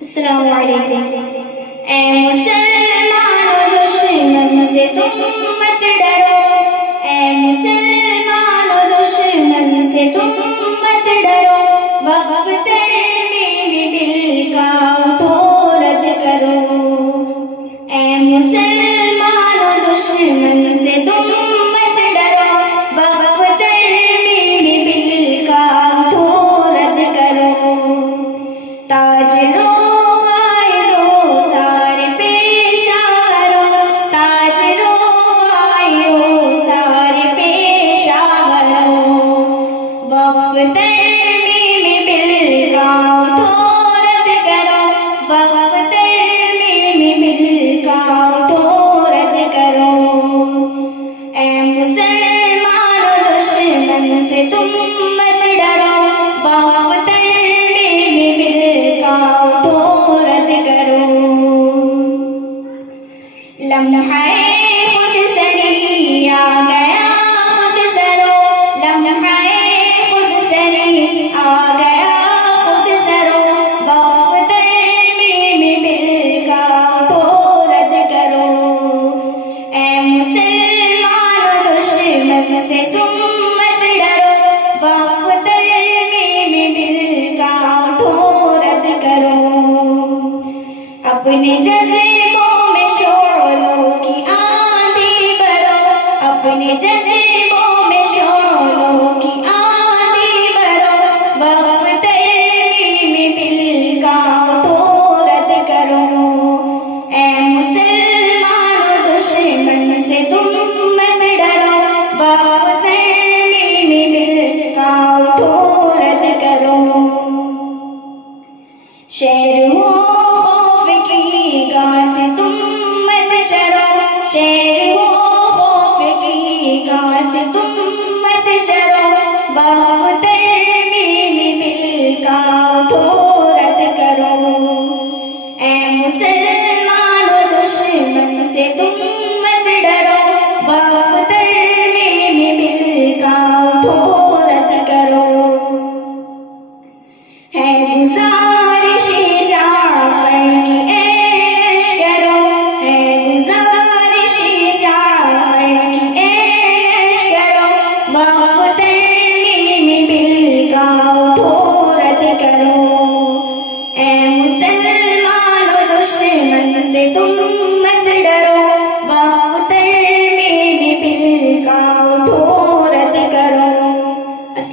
السلام علیکم۔ اے مسلمانوں دشمن سے تم مت ڈرو، اے مسلمانوں دشمن سے تم مت ڈرو، وقف ترمیم بل کا اٹھو رد کرو۔ اے مسلمانوں دشمن سے تم مت ڈرو، وقف ترمیم بل کا اٹھو رد کرو۔ تاجروں لمحہ خود سری آ گیا خود سرو، لمحہ خود سری آ گیا خود سرو، وقف ترمیم بل کا اٹھو رد کرو۔ اے مسلمانوں دشمن سے تم مت ڈرو، وقف ترمیم بل کا اٹھو رد کرو۔ اپنے جذبوں میں شعلوں کی آندھی بھرو، اپنے جذبوں میں شعلوں کی آندھی بھرو، وقف ترمیم بل کا اٹھو رد کرو۔ اے مسلمانوں دشمن سے تم مت ڈرو، وقف ترمیم بل کا اٹھو رد کرو۔ شہر ہو